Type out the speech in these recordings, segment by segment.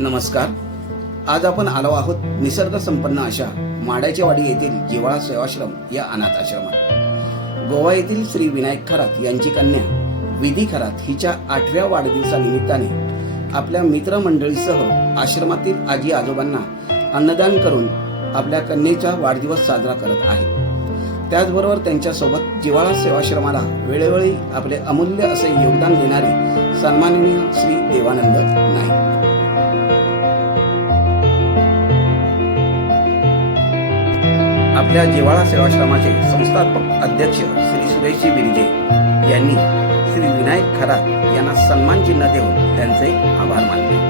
नमस्कार. आज आपण आलो आहोत निसर्ग संपन्न अशा माड्याचेवाडी येथील जिव्हाळा सेवाश्रम या अनाथ आश्रमात. गोवा येथील श्री विनायक खरात यांची कन्या विधी खरात हिच्या 8व्या वाढदिवसानिमित्ताने आपल्या मित्रमंडळीसह आश्रमातील आजी आजोबांना अन्नदान करून आपल्या कन्येचा वाढदिवस साजरा करत आहे. त्याचबरोबर त्यांच्यासोबत जिव्हाळा सेवाश्रमाला वेळोवेळी आपले अमूल्य असे योगदान देणारे सन्माननीय श्री देवानंद नाईक. आपल्या जिव्हाळा सेवाश्रमाचे संस्थापक अध्यक्ष श्री सुरेशजी बिरजे यांनी श्री विनायक खरात यांना सन्मान चिन्ह देऊन त्यांचे आभार मानले.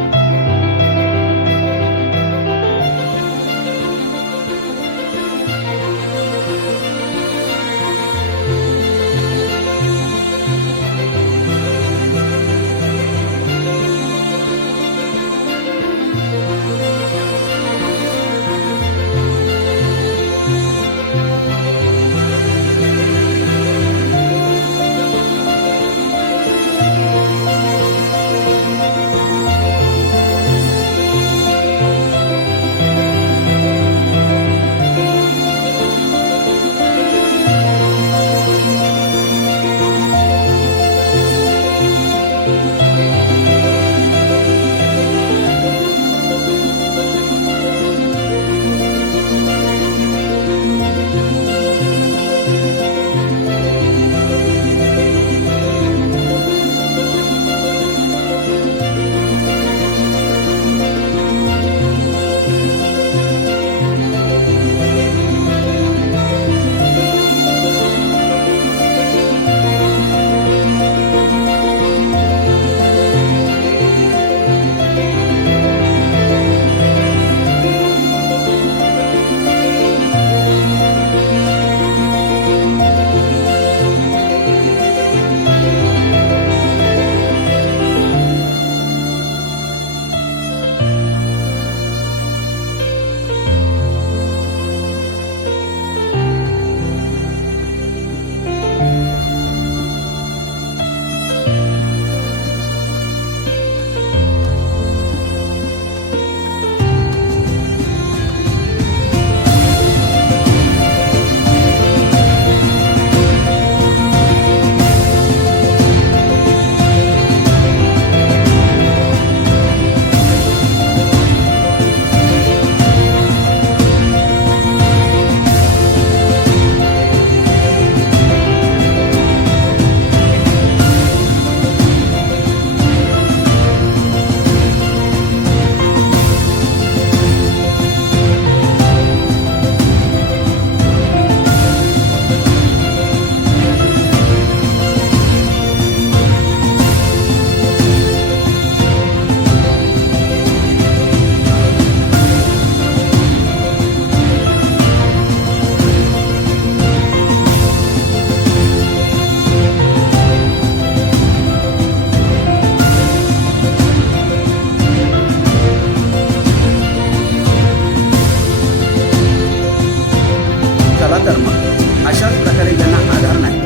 तर मग अशाच प्रकारे ज्यांना आधार नाही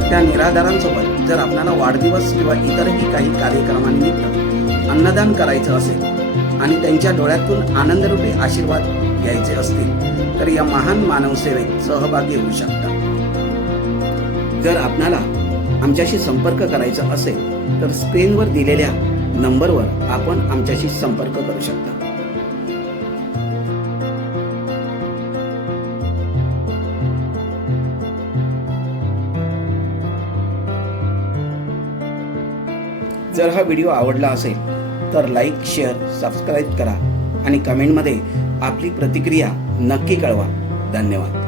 त्या निराधारांसोबत जर आपल्याला वाढदिवस किंवा इतरही काही कार्यक्रमानिमित्त अन्नदान करायचं असेल आणि त्यांच्या डोळ्यातून आनंदरूपी आशीर्वाद घ्यायचे असतील तर या महान मानवसेवेत सहभागी होऊ शकता. जर आपल्याला आमच्याशी संपर्क करायचा असेल तर स्क्रीनवर दिलेल्या नंबरवर आपण आमच्याशी संपर्क करू शकता. जर हा व्हिडिओ आवडला असेल तर लाईक, शेअर, सबस्क्राईब करा आणि कमेंटमध्ये आपली प्रतिक्रिया नक्की कळवा. धन्यवाद.